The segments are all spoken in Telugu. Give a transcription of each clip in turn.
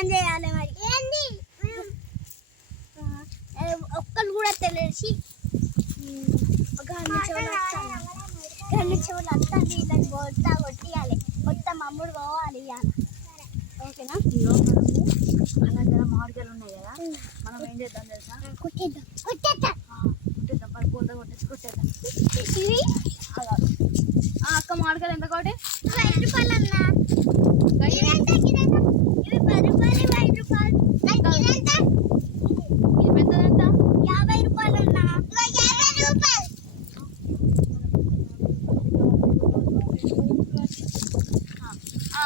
పని చేయాలి మరి ఏంది ఒక్కరు కూడా తెలిసి అంతా కొట్టియాలి మొత్తం అమ్ముడు పోవాలి ఇవ్వాలి ఓకేనా. అలా జర మామిడికాయలు ఉన్నాయి కదా, మనం ఏం చేద్దాం తెలుసా, కొట్టేద్దాం మరి పూత కొట్టేసి కొట్టేద్దాం. అక్క మామిడికాయలు ఎంత కోటి? 5 రూపాయలు అన్నా. ఇది 10 రూపాయలు 5 రూపాయలు. ఇది పెద్దదంతా 50 రూపాయలు అన్నా. 50 రూపాయలు.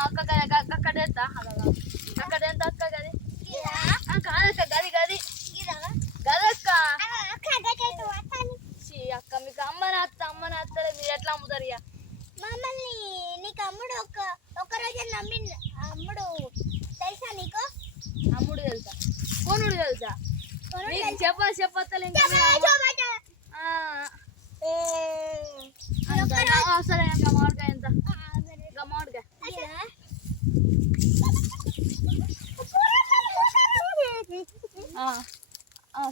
అక్కడ ఎంత అక్కడ ఎంత అక్క గది కాదక్క గది గది గదక్క అక్క మీకు అమ్మని అత్తలే మీరు ఎట్లా అమ్ముతారు ఇక మమ్మల్ని నీకు అమ్ముడు ఒక రోజు నమ్మింది అమ్ముడు తెలుసా నీకు అమ్ముడు తెలుసా కొనుడు తెలుసా చెప్పత్తలే సరే ఇంకా మామిడికాయ ఎంత ఇంకా మామిడికాయ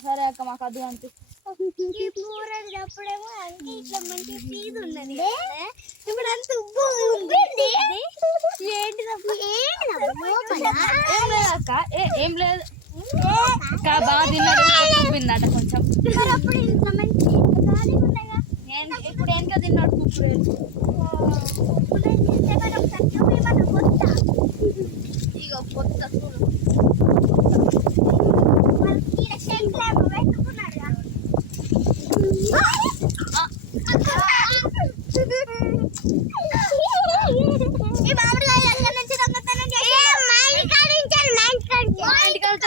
సరే అక్క మాకు అది అంతే. అప్పుడేమో అంటే ఇట్లా మంచి ఫీజు ఉన్నది ఇప్పుడు అంత ఉబ్బు ఉబ్బింది ఏంటి అక్క ఏం లేదు బాగా తిన్నాడు ఉబ్బిందట కొంచెం. అప్పుడు ఇంత మంచి గాలి ఉన్నాయిగా ఇప్పుడు వెనక తిన్నాడు ఇక కొత్త చూడు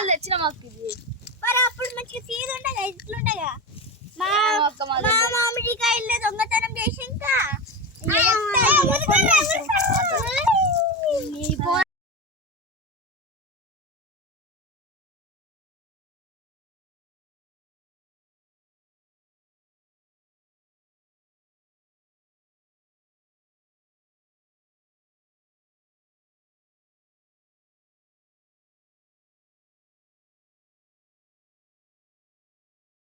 తెచ్చిన మాకు ఇది మరి అప్పుడు మంచిగా సీదు ఉండగా ఇట్లుండగా మామిడికాయలు దొంగతనం చేసి ఇంకా